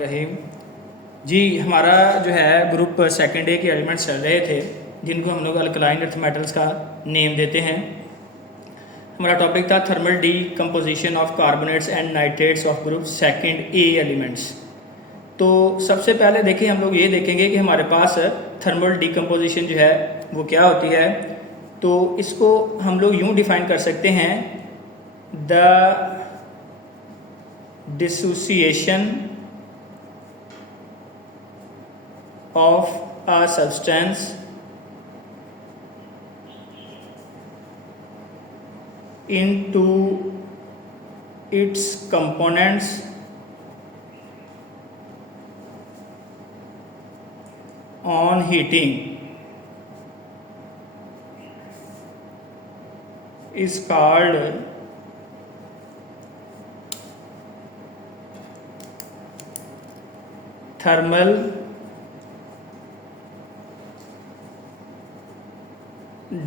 बिस्मिल्लाहिर्रहमानिर्रहीम। जी हमारा जो है ग्रुप सेकेंड डे के एलिमेंट्स चल रहे थे जिनको हम लोग अल्कलाइन अर्थ मेटल्स का नेम देते हैं। हमारा टॉपिक था thermal D composition of carbonates and nitrates of group second A elements. तो सबसे पहले देखिए हम लोग ये देखेंगे कि हमारे पास थर्मल डीकम्पोजिशन जो है वो क्या होती है। तो इसको हम लोग यूँ डिफ़ाइन कर सकते हैं, the dissociation of a substance into its components on heating is called thermal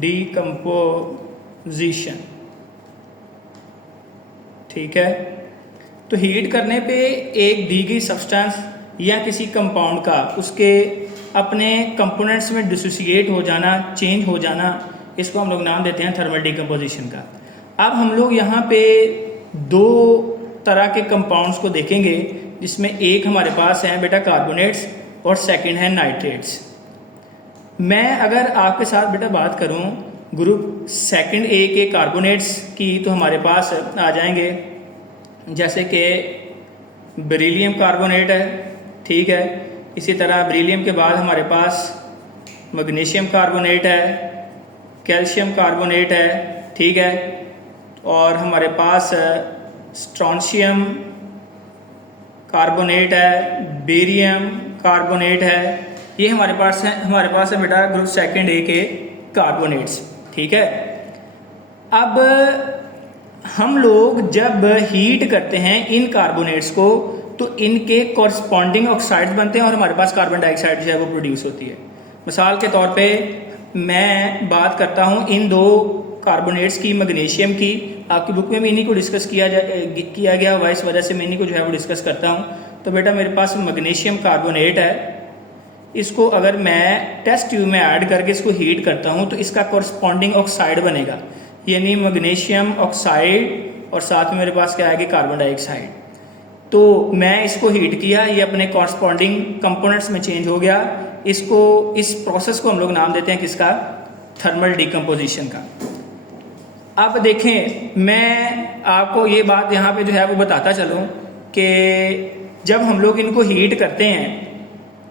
decomposition। ठीक है, तो हीट करने पे एक दी गई सब्सटेंस या किसी कंपाउंड का उसके अपने कंपोनेंट्स में डिसोसिएट हो जाना, चेंज हो जाना, इसको हम लोग नाम देते हैं थर्मल डीकम्पोजिशन का। अब हम लोग यहाँ पे दो तरह के कंपाउंड्स को देखेंगे, जिसमें एक हमारे पास है बेटा कार्बोनेट्स और सेकंड है नाइट्रेट्स। मैं अगर आपके साथ बेटा बात करूँ ग्रुप सेकंड ए के कार्बोनेट्स की, तो हमारे पास आ जाएंगे जैसे कि बेरिलियम कार्बोनेट है, ठीक है। इसी तरह बेरिलियम के बाद हमारे पास मैग्नीशियम कार्बोनेट है, कैल्शियम कार्बोनेट है, ठीक है। और हमारे पास स्ट्रोंशियम कार्बोनेट है, बेरियम कार्बोनेट है। ये हमारे पास है बेटा ग्रुप सेकंड ए के कार्बोनेट्स, ठीक है। अब हम लोग जब हीट करते हैं इन कार्बोनेट्स को, तो इनके कॉरस्पॉन्डिंग ऑक्साइड्स बनते हैं और हमारे पास कार्बन डाइऑक्साइड जो है वो प्रोड्यूस होती है। मिसाल के तौर पे मैं बात करता हूँ इन दो कार्बोनेट्स की, मैग्नीशियम की। आपकी बुक में भी इन्हीं को डिस्कस किया गया हुआ, इस वजह से मैं इन्हीं को जो है वो डिस्कस करता हूँ। तो बेटा मेरे पास मैग्नीशियम कार्बोनेट है, इसको अगर मैं टेस्ट ट्यूब में ऐड करके इसको हीट करता हूँ तो इसका कॉरस्पॉन्डिंग ऑक्साइड बनेगा, यानी मैग्नीशियम ऑक्साइड, और साथ में मेरे पास क्या आएगी कार्बन डाइऑक्साइड। तो मैं इसको हीट किया, ये अपने कॉरस्पॉन्डिंग कंपोनेंट्स में चेंज हो गया। इस प्रोसेस को हम लोग नाम देते हैं किसका, थर्मल डीकम्पोजिशन का। अब देखें, मैं आपको ये बात यहाँ पे जो है वो बताता चलूँ कि जब हम लोग इनको हीट करते हैं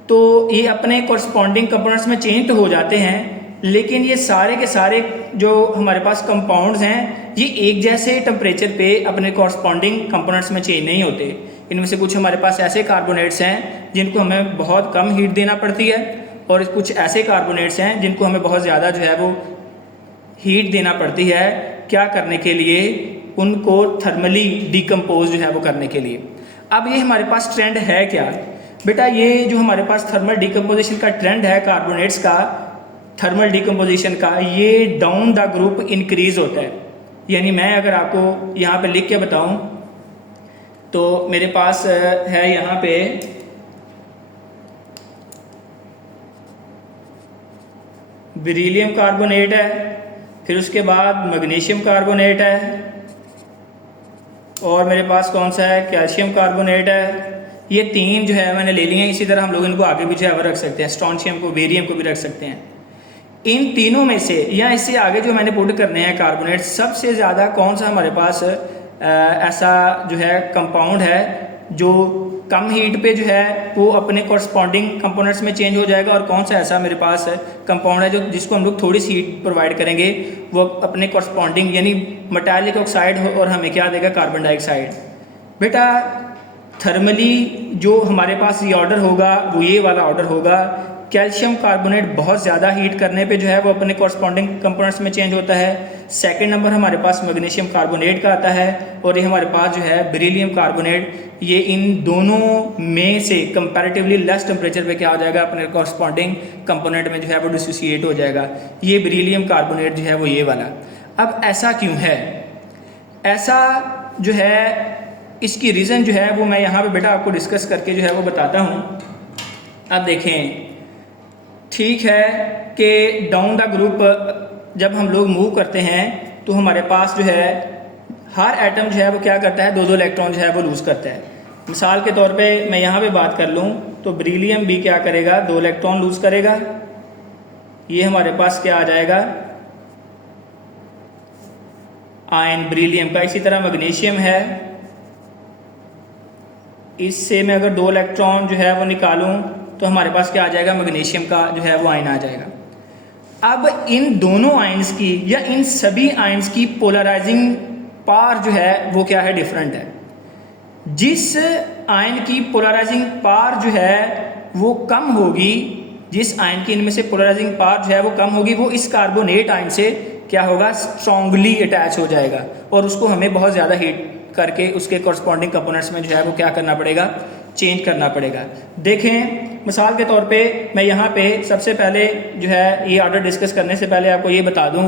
तो ये अपने कॉरस्पॉन्डिंग कंपोनेंट्स में चेंज तो हो जाते हैं, लेकिन ये सारे के सारे जो हमारे पास कंपाउंड्स हैं ये एक जैसे टेम्परेचर पे अपने कॉरस्पॉन्डिंग कंपोनेंट्स में चेंज नहीं होते। इनमें से कुछ हमारे पास ऐसे कार्बोनेट्स हैं जिनको हमें बहुत कम हीट देना पड़ती है, और कुछ ऐसे कार्बोनेट्स हैं जिनको हमें बहुत ज़्यादा जो है वो हीट देना पड़ती है। क्या करने के लिए, उनको थर्मली डिकम्पोज जो है वो करने के लिए। अब ये हमारे पास ट्रेंड है क्या बेटा, ये जो हमारे पास थर्मल डीकम्पोजिशन का ट्रेंड है कार्बोनेट्स का, थर्मल डीकम्पोजिशन का, ये डाउन द ग्रुप इंक्रीज होता है। यानी मैं अगर आपको यहाँ पे लिख के बताऊँ तो मेरे पास है यहाँ पे बेरिलियम कार्बोनेट है, फिर उसके बाद मैग्नीशियम कार्बोनेट है, और मेरे पास कौन सा है, कैल्शियम कार्बोनेट है। ये तीन जो है मैंने ले लिए हैं। इसी तरह हम लोग इनको आगे भी जो है रख सकते हैं, स्ट्रोंशियम को, बेरियम को भी रख सकते हैं। इन तीनों में से या इससे आगे जो मैंने पुट करने हैं कार्बोनेट, सबसे ज़्यादा कौन सा हमारे पास ऐसा जो है कंपाउंड है जो कम हीट पे जो है वो अपने कॉरस्पॉन्डिंग कंपोनेंट्स में चेंज हो जाएगा, और कौन सा ऐसा मेरे पास कंपाउंड है जो जिसको हम लोग थोड़ी सी हीट प्रोवाइड करेंगे वो अपने कॉरस्पॉन्डिंग यानी मेटालिक ऑक्साइड हो और हमें क्या देगा, कार्बन डाइऑक्साइड। बेटा थर्मली जो हमारे पास ये ऑर्डर होगा वो ये वाला ऑर्डर होगा। कैल्शियम कार्बोनेट बहुत ज़्यादा हीट करने पे जो है वो अपने कॉरस्पॉन्डिंग कंपोनेंट्स में चेंज होता है। सेकंड नंबर हमारे पास मैग्नीशियम कार्बोनेट का आता है, और ये हमारे पास जो है बेरिलियम कार्बोनेट, ये इन दोनों में से कंपैरेटिवली लेस टेम्परेचर पे क्या हो जाएगा, अपने कॉरस्पॉन्डिंग कंपोनेंट में जो है वो डिसोसिएट हो जाएगा। ये बेरिलियम कार्बोनेट जो है वो ये वाला। अब ऐसा क्यों है? ऐसा जो है इसकी रीज़न जो है वो मैं यहाँ पे बेटा आपको डिस्कस करके जो है वो बताता हूँ। अब देखें, ठीक है कि डाउन द ग्रुप जब हम लोग मूव करते हैं तो हमारे पास जो है हर एटम जो है वो क्या करता है, 2-2 इलेक्ट्रॉन जो है वो लूज़ करता है। मिसाल के तौर पे मैं यहाँ पे बात कर लूँ तो बेरिलियम भी क्या करेगा, 2 इलेक्ट्रॉन लूज़ करेगा। ये हमारे पास क्या आ जाएगा, आयन बेरिलियम का। इसी तरह मैग्नीशियम है, इससे मैं अगर 2 इलेक्ट्रॉन जो है वो निकालूं तो हमारे पास क्या आ जाएगा, मैग्नीशियम का जो है वो आयन आ जाएगा। अब इन दोनों आयन्स की या इन सभी आयन्स की पोलराइजिंग पावर जो है वो क्या है, डिफरेंट है। जिस आयन की पोलराइजिंग पावर जो है वो कम होगी, जिस आयन की इनमें से पोलराइजिंग पावर जो है वो कम होगी, वो इस कार्बोनेट आयन से क्या होगा, स्ट्रांगली अटैच हो जाएगा और उसको हमें बहुत ज़्यादा हीट करके उसके कॉरस्पॉन्डिंग कंपोनेंट्स में जो है वो क्या करना पड़ेगा, चेंज करना पड़ेगा। देखें मिसाल के तौर पे मैं यहाँ पे सबसे पहले जो है ये ऑर्डर डिस्कस करने से पहले आपको ये बता दूँ